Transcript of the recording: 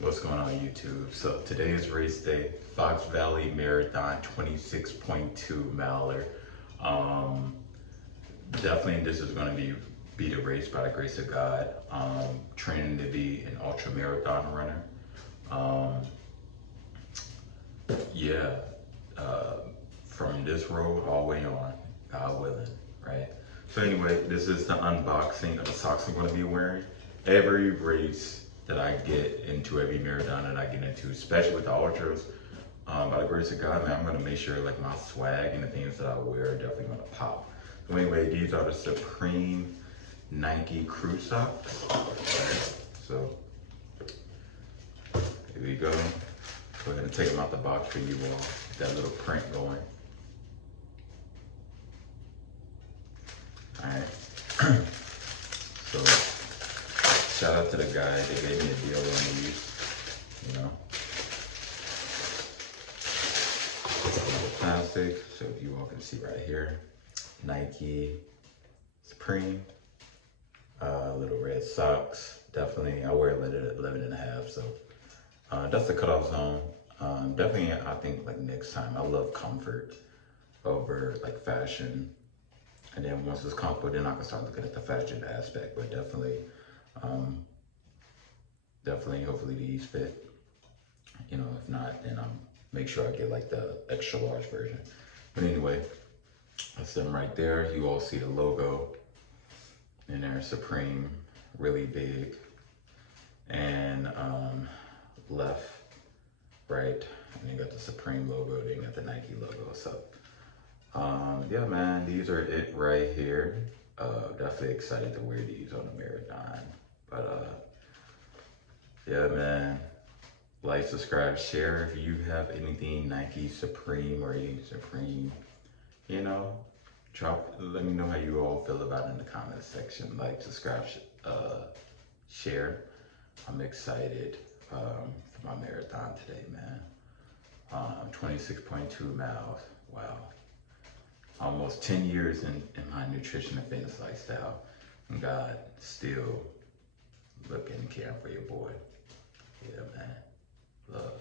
What's going on YouTube? So today is race day, Fox Valley Marathon 26.2 miler. Um, Definitely this is going to be the race by the grace of God. Training to be an ultra marathon runner. Um, yeah, uh, from this road all the way on, God willing, right? So anyway, this is the unboxing of the socks I'm going to be wearing. Every race that I get into, every marathon that I get into, especially with the ultras, by the grace of God, man, I'm gonna make sure like my swag and the things that I wear are definitely gonna pop. So anyway, these are the Supreme Nike crew socks. Right? So here we go. Go ahead and take them out the box for you all. That little print going. All right. So shout out to the guy. They gave me a deal on these. You know. Plastic, so you all can see right here, Nike Supreme, little red socks. Definitely, I wear 11 and a half, so that's the cutoff zone. Definitely, I think like next time, I love comfort over like fashion, and then once it's comfortable, then I can start looking at the fashion aspect. But um, definitely, hopefully these fit. You know, if not, then I'm make sure I get like the extra large version. But anyway, that's them right there. You all see the logo in there, Supreme, really big. And left, right, and you got the Supreme logo, then you got the Nike logo. So yeah, man, these are it right here. Definitely excited to wear these on the marathon. But yeah, man, like, subscribe, share. If you have anything Nike Supreme or any Supreme, you know, let me know how you all feel about it in the comment section. Like, subscribe, share. I'm excited for my marathon today, man. 26.2 miles. Wow. Almost 10 years in my nutrition and fitness lifestyle. And God still looking and caring for your boy. Yeah, man. Love.